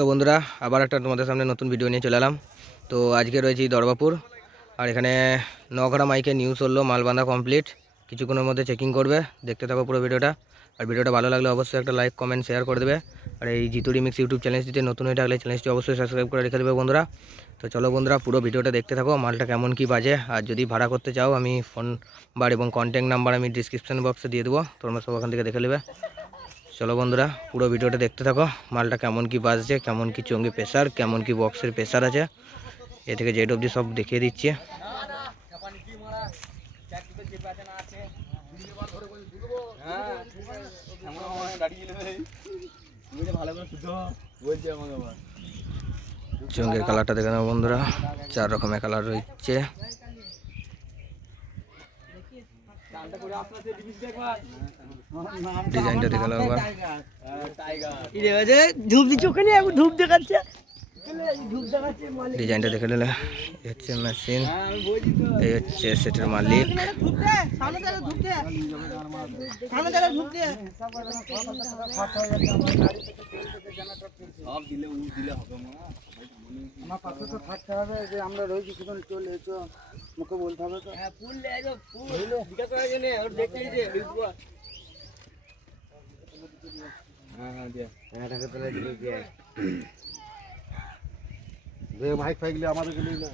তো বন্ধুরা আবার একটা তোমাদের সামনে নতুন ভিডিও নিয়ে চলে এলাম। তো আজকে রয়েছি দরবাপুর, আর এখানে নগড়া মাইকে নিউজ হলো মাল বাঁধা কমপ্লিট, কিছুক্ষণের মধ্যে চেকিং করবে। দেখতে থাকো পুরো ভিডিওটা, আর ভিডিওটা ভালো লাগলে অবশ্যই একটা লাইক কমেন্ট শেয়ার করে দেবে। আর এই জিতু রিমিক্স ইউটিউব চ্যানেলটিতে নতুন হয়ে থাকলে চ্যানেলটি অবশ্যই সাবস্ক্রাইব করে রেখে দেবে বন্ধুরা। তো চলো বন্ধুরা পুরো ভিডিওটা দেখতে থাকো, মালটা কেমন কি বাজে। আর যদি ভাড়া করতে চাও আমি ফোন নাম্বার এবং কন্ট্যাক্ট নাম্বার আমি ডিসক্রিপশন বক্সে দিয়ে দেবো, তোমরা সব ওখান থেকে দেখে নেবে। চলো বন্ধুরা পুরো ভিডিওটা দেখতে থাকো, মালটা কেমন কি বাজছে, কেমন কি চঙ্গি প্রেসার, কেমন কি বক্সের প্রেসার আছে, এ থেকে জেড অবধি সব দেখিয়ে দিচ্ছি। চঙ্গের কালারটা দেখে নাও বন্ধুরা, 4 রকমের কালার রয়েছে। ডিজাইনটা দেখে নাও এবার, ডিজাইনটা দেখে নিলে হচ্ছে মেশিন, এই হচ্ছে সেটের মালিক। আমার পাশে তো থাকতে হবে, যে আমরা রয়েছি কিছু চলে এসো, মুখে বলতে হবে তো। হ্যাঁ ফুল লেগো, ফুল জিজ্ঞাসা করার জন্য ওর দেখতে দিতে লিখবো। হ্যাঁ দিয়া এটাকে তোলে দিলে দিয়ে দে মাইক ফাইকলে আমাদের গেলেই না।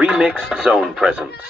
Remix Zone Presence.